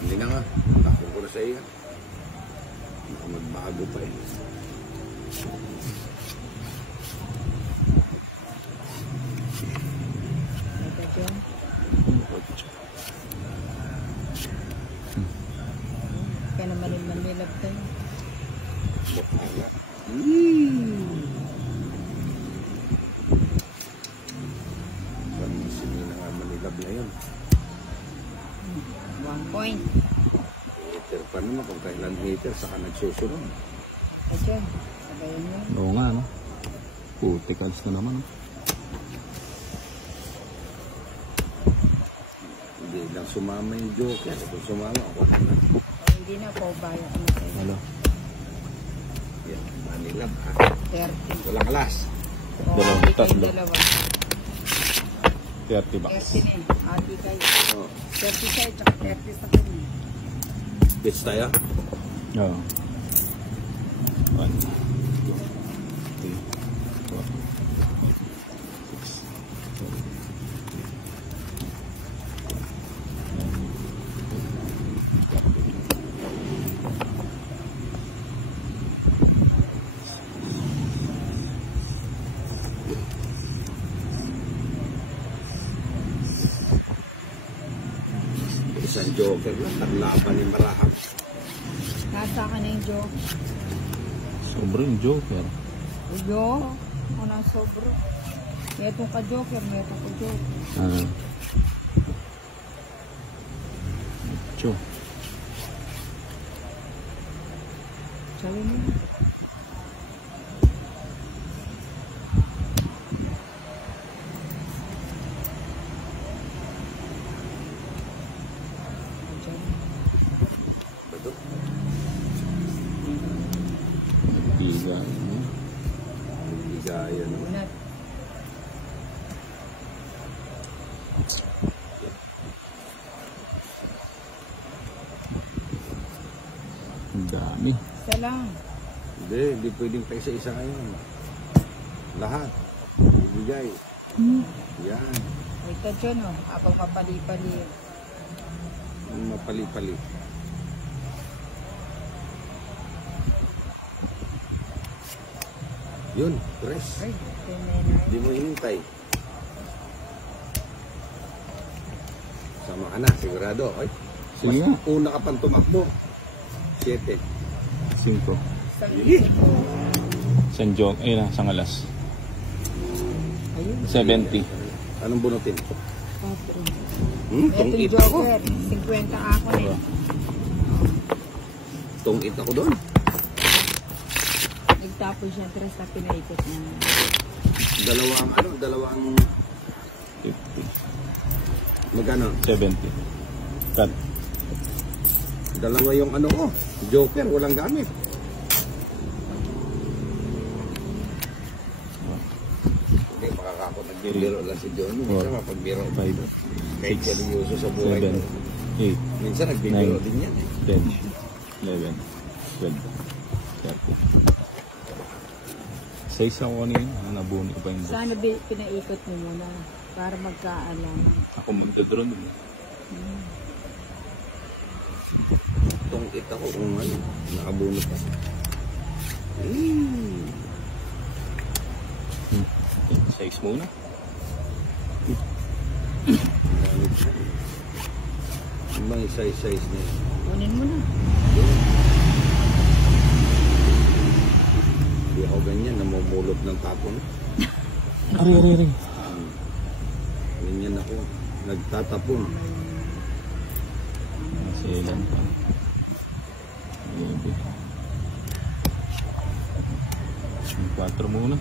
Hindi na nga. Takot ko na sa iyo. Magbago pa eh. Kaya naman yung manilab tayo. Sino na nga manilab na yun? 1 point. Meter pa naman kung kailan meter saka nagsusunod. Ayun, sabayan mo. Oo nga, no? Putikals na naman, no? Hindi lang sumama yung joker. Kung sumama ako na. Hindi na po, bayan ko na kayo. Hello? Yan, manilab ha. 30. Walang alas. Dalawang, Ito yung tatlo. dalawa. 30 bucks. 30 na eh. Adi kayo. Oh. 30 sa'yo, tsaka 30 sa kanya. Bits tayo. Oo. 1, 2, 3, 4, 6, 7, 8. Isang joker lang. Naglaban ni Maraham. Nasa ka na yung joke. sobrang joker. Uyo. O na sobro. Meto ka joker, meto ka joker. Cho. Sabi mo. Bato. Biga. Bigaya naman. Unat. Ang dami. Isa lang. Hindi pwedeng pa isa-isa ngayon. Lahat. Ibigay. Yan. Ay, ito dyan o. Abang mapali-pali. Mapali-pali. Yun, press. Ay, ito yung menay. Hindi mo hinintay. Sama ka na, sigurado. Ay, Sige nga. una ka pang tumakbo. 7. 5. Sige. Isang joke. Ayun lang, isang alas. Ayun. 70. Anong bunutin? 4. Tong Ito it yung ako. joker. 50 ako eh. Tong it ako doon. Nagtapon siya tres na pinaikot niya. Dalawang 50. magkano? 70. Cut. Dalawa yung ano ko. Joker, walang gamit. Hindi, makakapot. Nagbibiro lang si Johnny. Minsan mapagbiro. 5. Kahit seryoso sa buhay 7. ko. 8. Minsan nagbibiro 9, din yan eh. 10. 11. 12. 30. Sa isang ko yun, nabuni ko pa yung box. Sana pinaikot mo muna para magkaalam. Ako magdodrone. Tong it ako kung ano. Nakabunot pa. Size muna. Gamit siya. Yung mga size niya. Kunin mo na. Hindi ako ganyan. Namumulot ng tapon. Ari. Ganyan ako. Nagtatapon. Nasilan pa. Maybe. 4 muna.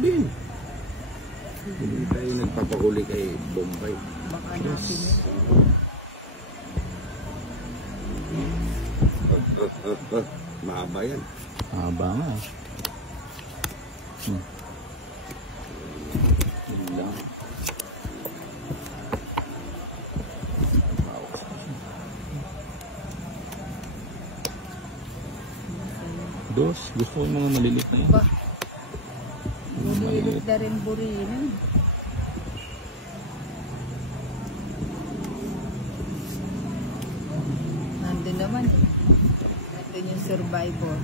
Din. Hindi tayo nagpapahuli kay Bombay. Baka natin yun. Mahaba yan. Mahaba nga. Yun lang. Dos. Gusto ko yung mga maliliit na yan. Ba? Bulilit na rin burinan. Nandun naman. Nandun yung survivor.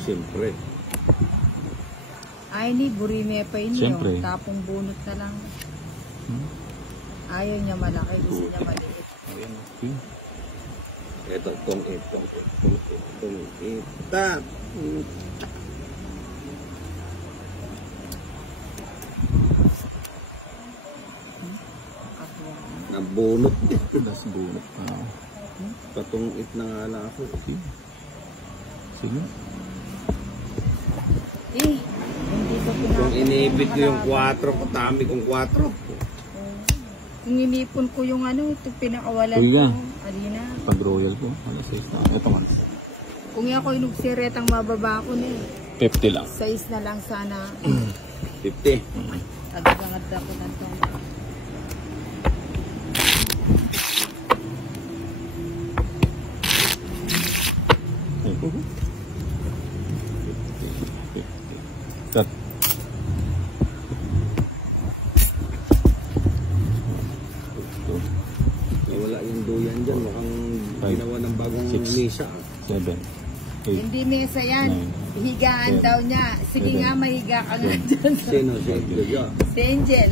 Siyempre. Ay, ni burime pa yun Siyempre. yung tapong bunot na lang. Hmm? Ayaw niya malaki, gusto niya maliit. Ayan. Okay. Ito, tong tap. Kapwa. Nabunot eh. Das bunot. Patungit na nga lang ako. Okay. Sige. Eh, hindi ko Kung inibit ko yung 4, katami kong 4. Kung inipon ko yung ano, ito pinakawalan Kuya. ko. Alina. Pag royal ko. Ano, 6 na. Ito man. Kung ako inugsiretang mababa ko na eh. 50 lang. 6 na lang sana. 50. Agad-agad ako ng tong. Cut. Wala yung duyan dyan. Mukhang ginawa ng bagong Six. misa. 7. 8. Hindi mesa yan. Higaan Ten. daw niya. Sige Seven. nga, mahiga ka nga dyan. Sino siya? Jojo. Si Angel.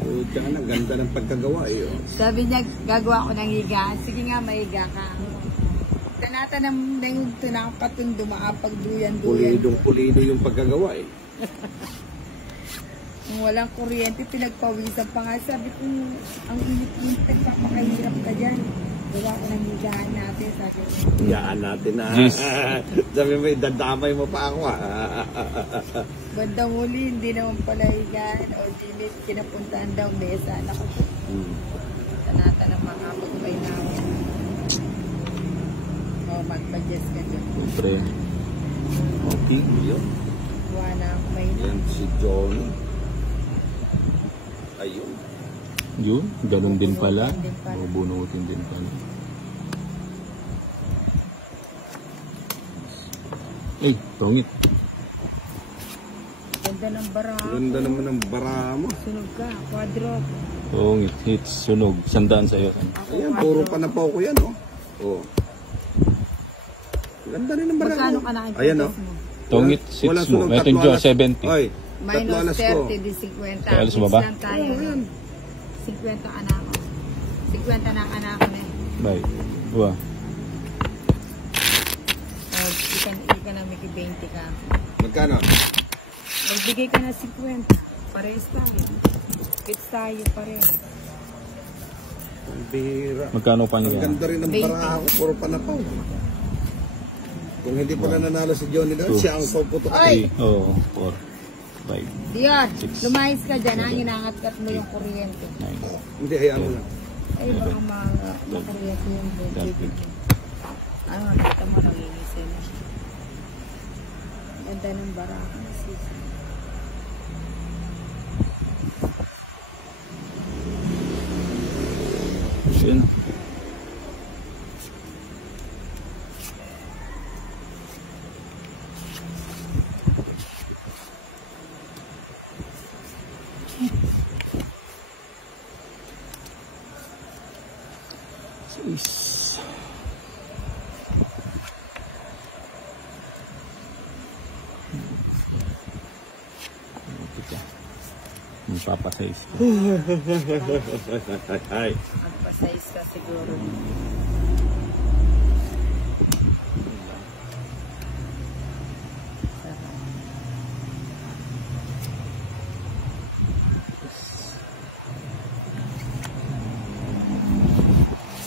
Puta na, ganda ng pagkagawa eh. Oh. Sabi niya, gagawa ko ng higaan. Sige nga, mahiga ka. Tanatanam na yung tunakapatong dumaapag duyan-duyan. Pulidong-pulido yung pagkagawa eh. Kung walang kuryente, pinagpawisan pa nga. Sabi ko, ang init-init, nagpapakahirap ka dyan. Gawa ko ng higaan natin. Sabi ko, Hiyaan natin na. Yes. Sabi mo, dadamay mo pa ako ah. bandang huli, hindi naman pala higaan. O ginit, kinapuntahan daw mesa. Naku po, tanatanam makapagpay namin. O, magpa-jess ka dyan. Siyempre. Okay. Yun. Kuha na ako may Yan si Johnny. Ayun. Yun. Ganun din pala. Bubunutin din pala. Bubunutin din pala. Eh, tongit. ganda ng barako. Ganda naman ng bara mo. Sunog ka, quadrop. Tongit. Hits. Sunog. Sandaan sa'yo. Ako, Ayan, puro panapaw ko yan oh. Oh. Ganda rin ng bara Magkano mo. ka na Ayan oh. mo? Tongit. Walang Sits mo. sunog, Ito yung tatlo alas. 70. Oy, tatlo Minus alas ko. 30, di 50. Kaya alas Quiz baba? lang tayo. Oo, yan. 50 ka na ako. 50 na ka na ako na eh. Bye. Dua. O, ikan na may 20 ka. Magkano? Magbigay ka na 50. Parehas tayo. Fits tayo pareho. Ang bira. Magkano pa Ang niya? ganda rin ng 20. bara ko. Puro panapaw. Kung hindi pala nanalo si Johnny doon, Two. siya ang puputok. Ay! 3. Oo. 4. 5. Diyan, Six. lumayas ka dyan. Ang Seven. inangat-kat mo yung kuryente. 9. Hindi, hayaan mo lang. Ay, baka makuryente yung baby. Ano, kita mo nangingisay na siya. Ganda ng barako na sisi. Yun. Is. Magpapasize ka. Ay. Magpa-size ka siguro. Sarap.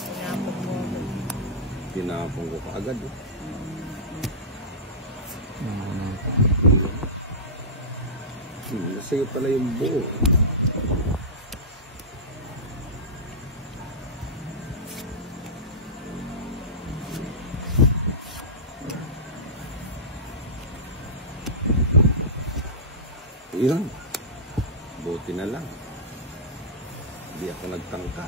Sinapot mo. Tinapong ko kaagad. Eh. Nasa'yo pala yung buo. Yan. Buti na lang. Hindi ako nagtangka.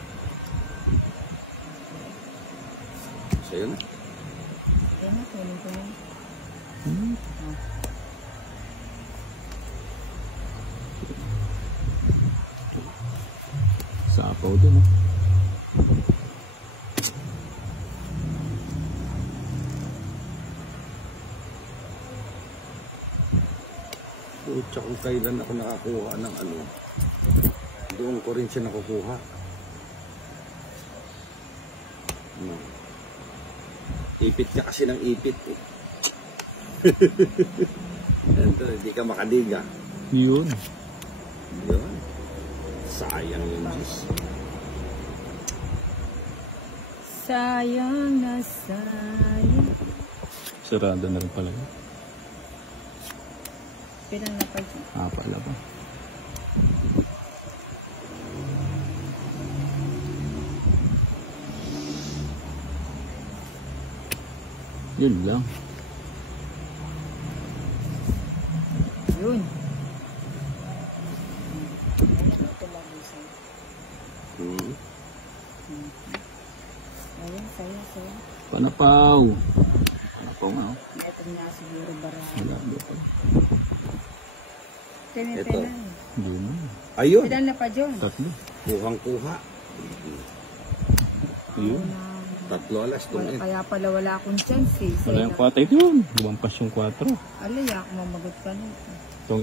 Sa'yo na. Sige na, kunin ko na. Sapaw din, oh. Pucha, kung kailan ako nakakuha ng ano, doon ko rin siya nakukuha. No. Ipit ka kasi ng ipit eh. Ito, hindi ka makadiga. Yun. Yun. Sayang yung Diyos. Sayang na sayang. Sarado na rin pala yun. Pinanapag siya. Pala ba? Yun lang. Yun. Ito lang isa. Ayun, saya. Panapaw. Panapaw nga, oh. Ito nga siguro barang. Wala, hindi pa. Tinitinan. Hindi na. Ayun. Pilan na pa dyan. Tatlo. Kuhang-kuha. Yun. Tatlo alas Wala, tumin. kaya pala wala akong chance eh. Wala yung 4 yun. Lumampas yung 4. Alay, ako mamagot pa nito.